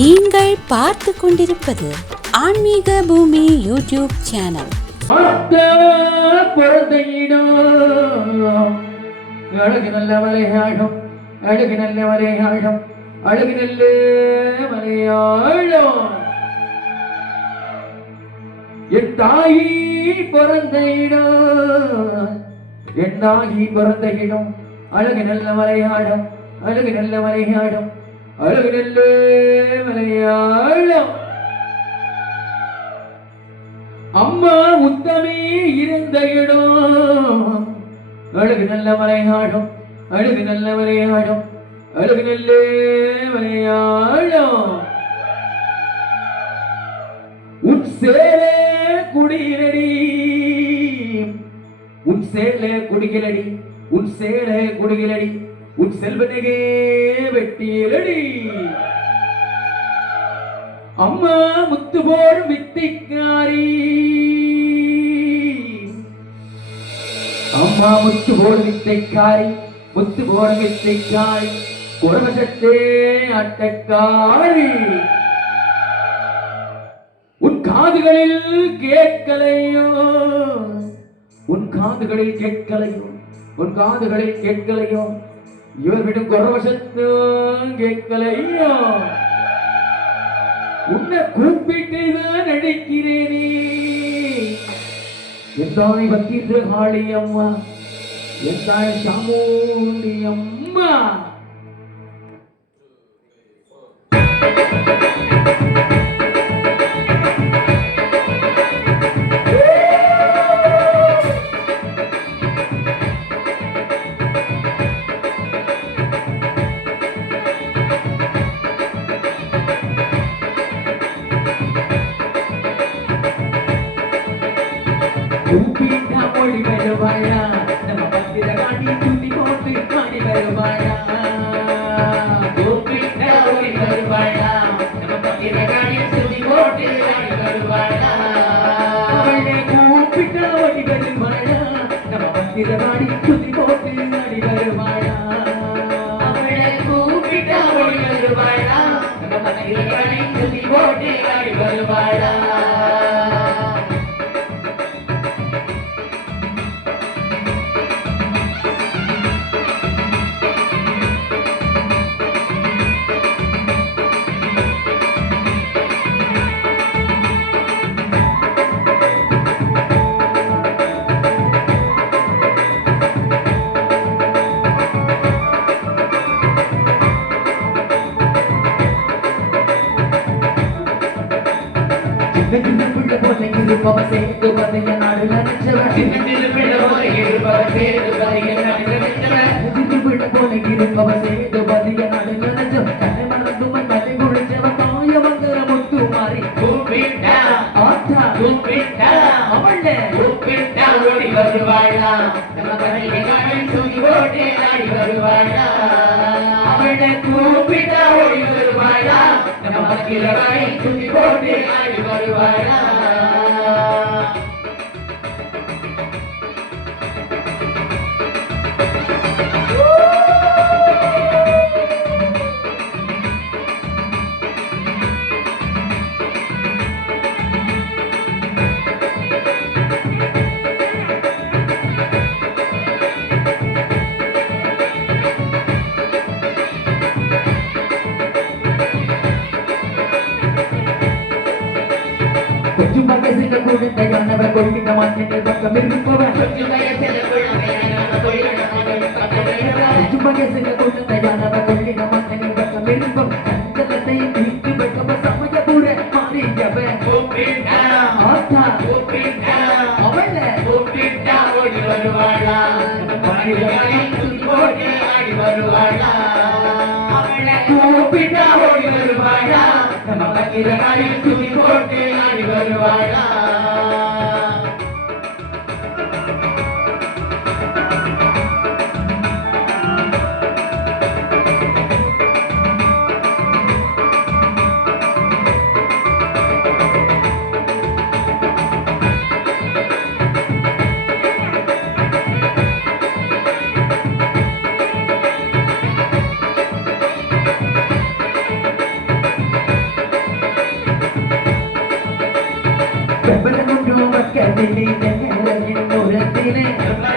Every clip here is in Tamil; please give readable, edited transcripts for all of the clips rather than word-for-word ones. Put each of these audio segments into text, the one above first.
நீங்கள் பார்த்து கொண்டிருப்பது ஆன்மீக பூமி யூடியூப் சேனல். அழகு நல்ல மலையாளம், அழகு நல்ல மலையாளம், அழகு நல்ல மலையாளம். என் தாயி பிறந்த இடம், என் தாயி பிறந்த இடம், அழகு நல்ல மலையாளம், அழகு நல்ல மலையாளம், அழகு நல்ல மலையாளம். அம்மா உத்தமே இருந்த இடம், அழகு நல்ல மலையாளம், அழகு நல்ல மலையாளம், அழகு நல்ல மலையாளம். உன் சேலே குடியிலடி, உன் சேலே குடியிலடி, உன் சேலே குடியிலடி, உன் செல்வனகே வெட்டியிலடி. அம்மா முத்து போர் வித்திக்காரி, அம்மா முத்து போர் வித்தைக்காரி, முத்து போர் வித்தைக்காரி, குரவசத்தே அட்டக்காரி. உன் காதுகளில் கேட்கலையோ, உன் காதுகளில் கேட்கலையோ, உன் காதுகளில் கேட்கலையோ, இவர் விடும் குரவசத்தும் கேட்கலையோ. உன்னை கூப்பிட்டு தான் நடிக்கிறேனே என் தாய் பத்திரகாளி அம்மா, என் தாய் சாமுண்டி அம்மா. கூப்பிட்டா மொழி வருவாயா, நம்ம பத்திரகாளி துணி போட்டு மணி வருவாயா. கூப்பிட்டா மொழி வருவாயா, நம்ம பத்திரகாளி துணி போட்டு மணி வருவாயா. அவளை கூப்பிட்டா மொழி வருவாயா, நம்ம பத்திரகாளி துணி போட்டு மணி வருவாயா. அவளை கூப்பிட்டா மொழி வருவாயா, நம்ம பத்திரகாளி துணி போட்டு மணி வருவாயா. சின்ன பிள்ளை போல இருப்பவ சேர்ந்து வதைய நாடு நினைச்சவன், சின்ன பிள்ளை போல இருப்பவ சேர்ந்து வதைய நாடு நினைச்சவன், சின்ன பிள்ளை போல இருப்பவ சேர்ந்து வதைய நாடு நினைச்சவன், கண்ணை மறந்துவன் கதை குளிச்சவன், தாய மந்திர முத்து மாறி கூப்பிட்டா ஆத்தா கூப்பிட்டா, அவளை கூப்பிட்டா ஓடி வருவாளா, நம்ம கதையை காணல் தூக்கி ஓடி ஆடி வருவாளா. அவளை கூப்பிட்டா ஓடி வருவாளா, நம்ம மக்கிலகாய் தூக்கி ஓடி ஆடி வருவாளா. கொஞ்சம் பக்கசில குழந்தையானவ கொள்கிட்ட மாற்றங்கள் பக்கம் இருப்பவன், கொஞ்சம் பக்கசில குழந்தையானவ கொள்கிட்ட மாற்றங்கள் பக்கம் இருப்பவன், கஞ்சலத்தை தீர்த்து வைக்கவ சமயபுர மாறியவன், ஆத்தா அவளை கூப்பிட்டா ஓடி வருவாளா, ஆடி வருவாளா. அவளை கூப்பிட்டா ஓடி வருவாளா, நம்ம பக்கிரகாளி துணி போட்டு ஆடி வருவாளா. பக்கத்திலே தெங்கரையின் ஓரத்திலே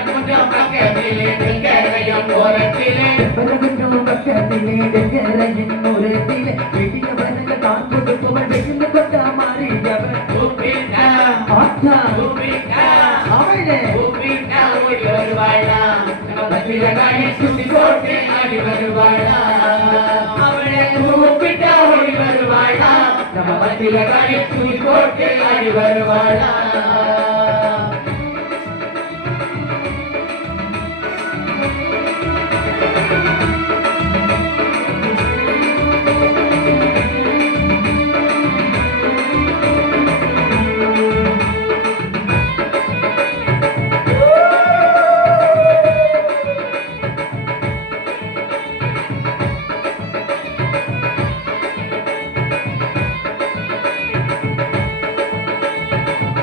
கொஞ்சம் பக்கத்திலே தெங்கரையும் ஓரத்திலே கொஞ்சம் பக்கத்திலே தெங்கரையின் ஓரத்திலே வெடிய வனக தான் கொடுப்பவள் வெகுந்து கொண்ட மாறியவள் கூப்பிட்டா ஆத்தா கூப்பிட்டா அவளே கூப்பிட்டா ஓடி வருவாளா நம்ம பத்திரகாளி சுத்தி போட்டு ஆடி வருவாளா அவளை கூப்பிட்டா ஓடி வருவாளா நம்ம பத்திரகாளி சுத்தி போட்டு ஆடி வருவாளா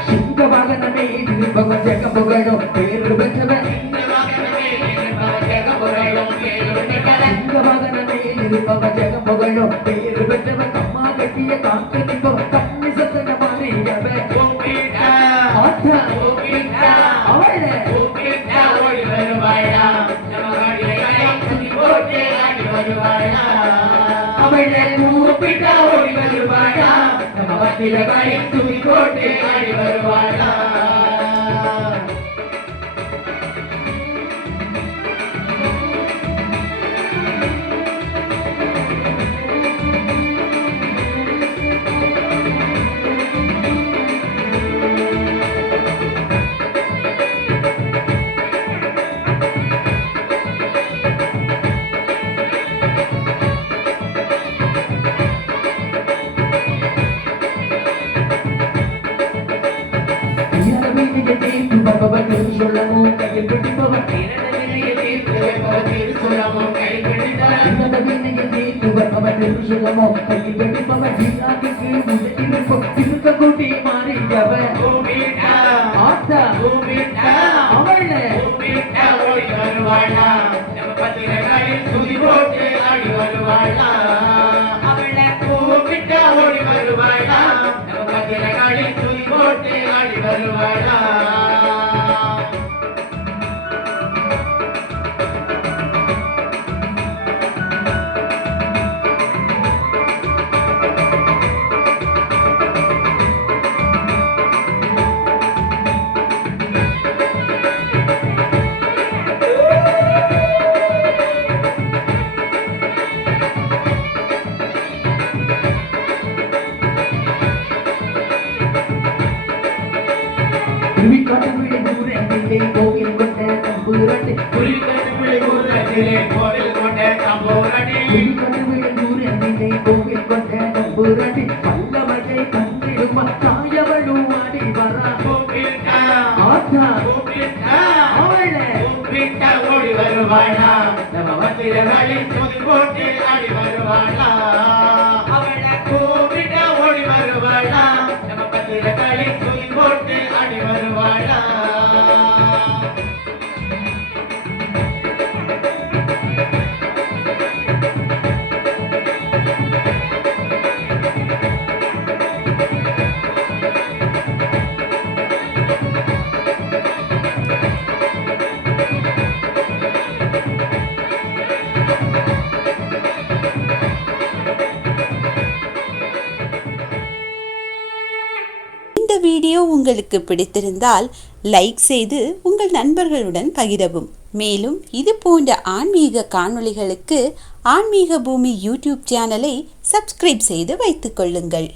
சிங்க வாகனமே இருப்பவன் ஜெகம் புகழும் பேரு பெற்றவன் இந்த மகனே நினைப்பவன் ஜெகபுரளும் பேரு பெற்றவன் சிங்க வாகனமே இருப்பவன் ஜெகம் புகழும் பேரு பெற்றவன் அம்மா கட்டிய காத்து நிற்பவன் கண்ணி சத்தன மாறியவன் கூப்பிட்டா ஆத்தா கூப்பிட்டா அவளே கூப்பிட்டா ஓடி வருவாளா நம்ம பத்திரகாளி சுத்தி போட்டு ஆடி வருவாளா அவளை கூப்பிட்டா ஓடி வருவாளா நம்ம பத்திரகாளி சுத்தி போட்டு ஆடி வருவாளா இரவினிய தீர்ப்பு பகவன் சொல்லவும் கையில் பிடிப்பவன் இரண்டவினையை தீர்த்து வைப்பவர் திருச்சுலமும் கைப்பிடித்தார் இரவினிய தீர்ப்பு பகவன் சொல்லவும் கையில் பிடிப்பவன் வீராவுக்கு முதலிருப்போம் திருக்க கூட்டி மாறியவன் கூப்பிட்டா ஆத்தா கூப்பிட்டா அவளே கூப்பிட்டா ஓடி வருவாளா நம்ம பத்திரகாளி சுதி போட்டு ஆடி வருவாளா அவளை கூப்பிட்டா ஓடி வருவாளா நம்ம பத்திரகாளி சுதி போட்டு ஆடி வருவாளா திருவிக்காட்டுவிழி தூரத்திலே கோவில் கொண்ட தம்புரட்டை புலிக்கட்டுப்பிள்ளை ஊரத்திலே கோவில் கொண்ட தம்பூரணி திருவிக்காட்டுவிழி தூரத்திலே கோவில் கொண்ட தம்புரட்டை பல்லவத்தை கண்டிடுமா தாயவளும் ஆடி வரா கூப்பிட்டா ஆத்தா கூப்பிட்டா அவளே கூப்பிட்டா ஓடி வருவாளா நம்ம பத்திரகாளி சுதி போட்டு ஆடி வருவாளா அவளை கூப்பிட்டா ஓடி வருவாளா நம்ம பத்திரகாளி சுதி போட்டு ஆடி வருவாளா இந்த வீடியோ உங்களுக்கு பிடித்திருந்தால் லைக் செய்து உங்கள் நண்பர்களுடன் பகிரவும். மேலும் இது போன்ற ஆன்மீக காணொளிகளுக்கு ஆன்மீக பூமி யூடியூப் சேனலை சப்ஸ்கிரைப் செய்து வைத்துக் கொள்ளுங்கள்.